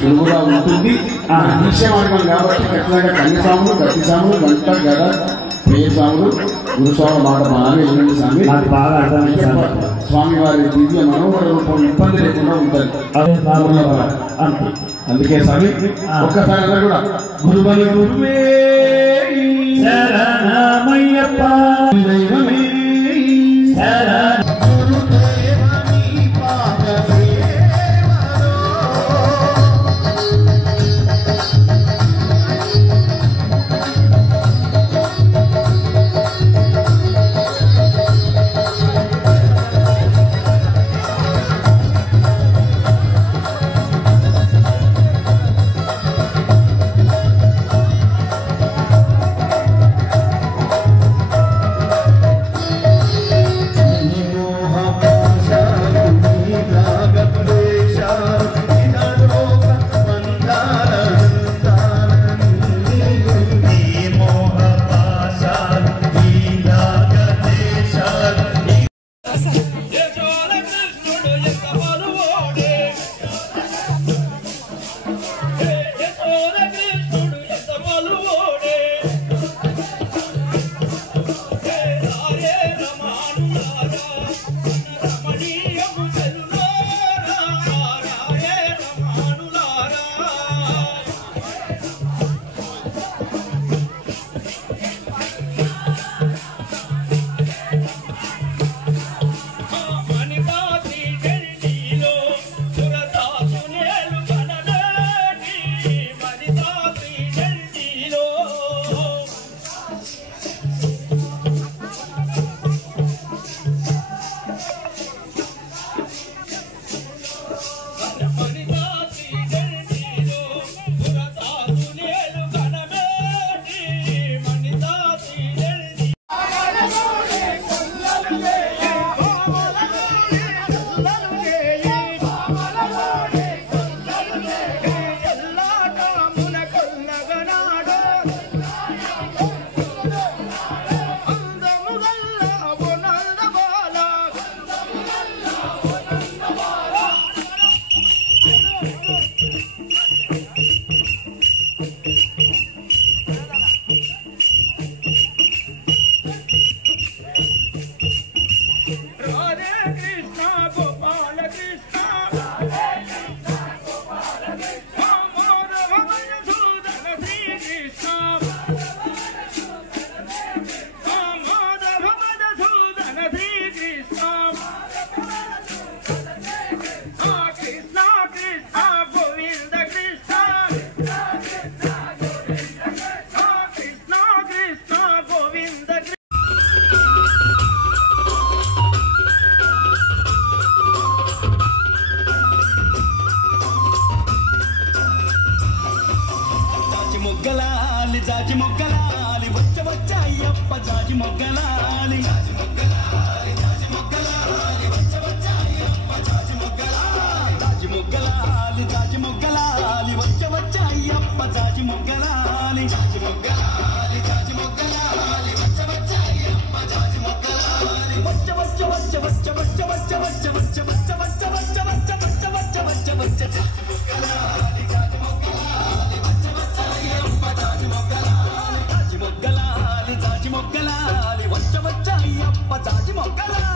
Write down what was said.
సులువుగా ఉంటుంది. నిశ్చయమార్గం కాబట్టి ఖచ్చితంగా కన్యసాములు, గట్టిసాములు, గంట గద, ప్రియసాములు, గురుస్వామి మాట మానాలి. ఎల్లుండి స్వామి నాకు బాగా అర్థమైంది. స్వామి వారి దివ్య మనోహర రూపం ఇబ్బంది లేకుండా ఉంటుంది. అందుకే స్వామి ఒక్కసారి కూడా గురువని గురువే శరణమయ్యప్ప దైవమే జాజి మొగ్గలాలి వచ్చ వచ్చ అయ్యప్ప జాజి మొగ్గలాలి జాజి మొగ్గలాలి వచ్చ వచ్చ అయ్యప్ప జాజి మొగ్గలాలి జాజి మొగ్గలాలి వచ్చ వచ్చ అయ్యప్ప జాజి మొగ్గలాలి జాజి మొగ్గలాలి వచ్చ వచ్చ అయ్యప్ప జాజి మొగ్గలాలి వచ్చ వచ్చ వచ్చ వచ్చ వచ్చ వచ్చ వచ్చ వచ్చ వచ్చ వచ్చ వచ్చ వచ్చ వచ్చ వచ్చ వచ్చ వచ్చ వచ్చ జాజి మొగ్గలాలి జాజి మొగ్గలాలి వచ్చ వచ్చ అయ్యప్ప జాజి మొగ్గలాలి జాజి మొగ్గలాలి వచ్చ వచ్చ అయ్యప్ప జాజి మొగ్గలాలి